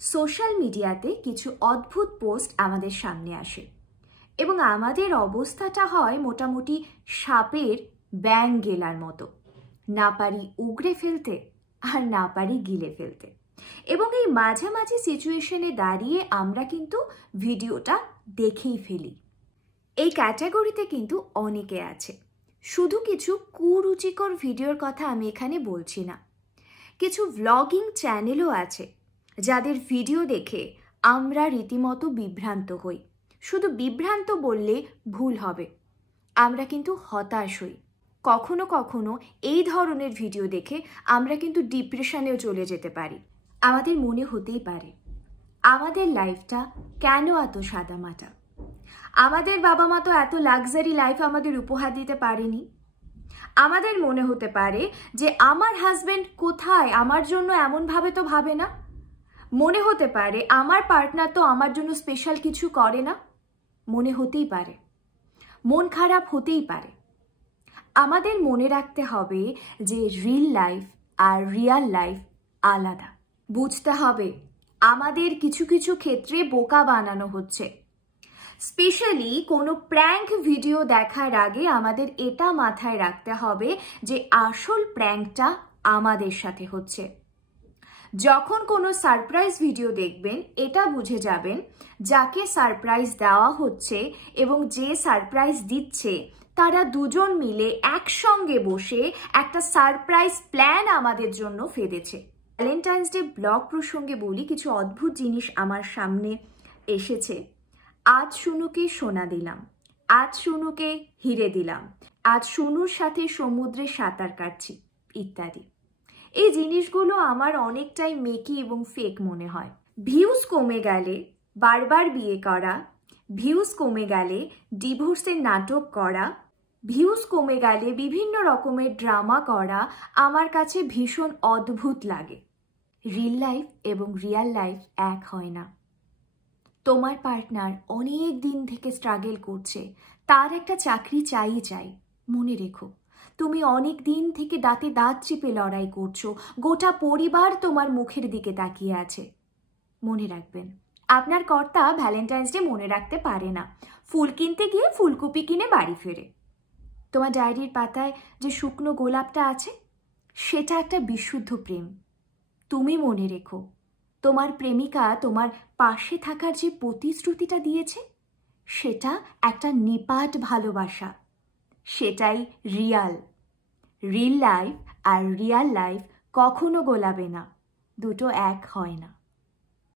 Social মিডিয়াতে কিছু অদ্ভুত পোস্ট আমাদের সামনে আসে এবং আমাদের অবস্থাটা হয় মোটামুটি সাপের ব্যাং গেলার মতো, না পারি উগড়ে ফেলতে আর না পারি গিলে ফেলতে। এবং এই মাঝামাঝি সিচুয়েশনে দাঁড়িয়ে আমরা কিন্তু ভিডিওটা দেখেই ফেলি। এই ক্যাটাগরিতে কিন্তু অনেকে আছে। শুধু কিছু কুরুচিকর ভিডিওর কথা আমি এখানে বলছি না, কিছু ভ্লগিং চ্যানেলও আছে যাদের ভিডিও দেখে আমরা রীতিমতো বিভ্রান্ত হই। শুধু বিভ্রান্ত বললে ভুল হবে, আমরা কিন্তু হতাশ হই। কখনো কখনো এই ধরনের ভিডিও দেখে আমরা কিন্তু ডিপ্রেশনেও চলে যেতে পারি। আমাদের মনে হতেই পারে আমাদের লাইফটা কেন এত সাদামাটা, আমাদের বাবা মা তো এত লাক্সারি লাইফ আমাদের উপহার দিতে পারেনি। আমাদের মনে হতে পারে যে আমার হাজব্যান্ড কোথায়, আমার জন্য এমনভাবে তো ভাবে না। মনে হতে পারে আমার পার্টনার তো আমার জন্য স্পেশাল কিছু করে না। মনে হতেই পারে, মন খারাপ হতেই পারে। আমাদের মনে রাখতে হবে যে রিল লাইফ আর রিয়াল লাইফ আলাদা। বুঝতে হবে আমাদের কিছু কিছু ক্ষেত্রে বোকা বানানো হচ্ছে। স্পেশালি কোনো প্র্যাঙ্ক ভিডিও দেখার আগে আমাদের এটা মাথায় রাখতে হবে যে আসল প্র্যাঙ্কটা আমাদের সাথে হচ্ছে। যখন কোনো সারপ্রাইজ ভিডিও দেখবেন এটা বুঝে যাবেন যাকে সারপ্রাইজ দেওয়া হচ্ছে এবং যে সারপ্রাইজ দিচ্ছে তারা দুজন মিলে একসঙ্গে বসে একটা সারপ্রাইজ প্ল্যান আমাদের জন্য ফেঁদেছে। ভ্যালেন্টাইন্স ডে ব্লগ প্রসঙ্গে বলি, কিছু অদ্ভুত জিনিস আমার সামনে এসেছে। আজ শুনুকে সোনা দিলাম, আজ শুনুকে হিরে দিলাম, আজ শুনুর সাথে সমুদ্রে সাঁতার কাটছি ইত্যাদি। এই জিনিসগুলো আমার অনেকটাই মেকি এবং ফেক মনে হয়। ভিউজ কমে গেলে বারবার বিয়ে করা, ভিউজ কমে গেলে ডিভোর্সের নাটক করা, ভিউজ কমে গেলে বিভিন্ন রকমের ড্রামা করা আমার কাছে ভীষণ অদ্ভুত লাগে। রিল লাইফ এবং রিয়াল লাইফ এক হয় না। তোমার পার্টনার অনেক দিন থেকে স্ট্রাগল করছে, তার একটা চাকরি চাই। মনে রেখো তুমি অনেক দিন থেকে দাঁতে দাঁত চেপে লড়াই করছো, গোটা পরিবার তোমার মুখের দিকে তাকিয়ে আছে। মনে রাখবেন আপনার কর্তা ভ্যালেন্টাইন্স ডে মনে রাখতে পারে না, ফুল কিনতে গিয়ে ফুলকপি কিনে বাড়ি ফেরে। তোমার ডায়েরির পাতায় যে শুকনো গোলাপটা আছে সেটা একটা বিশুদ্ধ প্রেম। তুমি মনে রেখো তোমার প্রেমিকা তোমার পাশে থাকার যে প্রতিশ্রুতিটা দিয়েছে সেটা একটা নিপাট ভালোবাসা। সেটাই রিয়াল। রিল লাইফ আর রিয়াল লাইফ কখনো গোলাবে না, দুটো এক হয় না।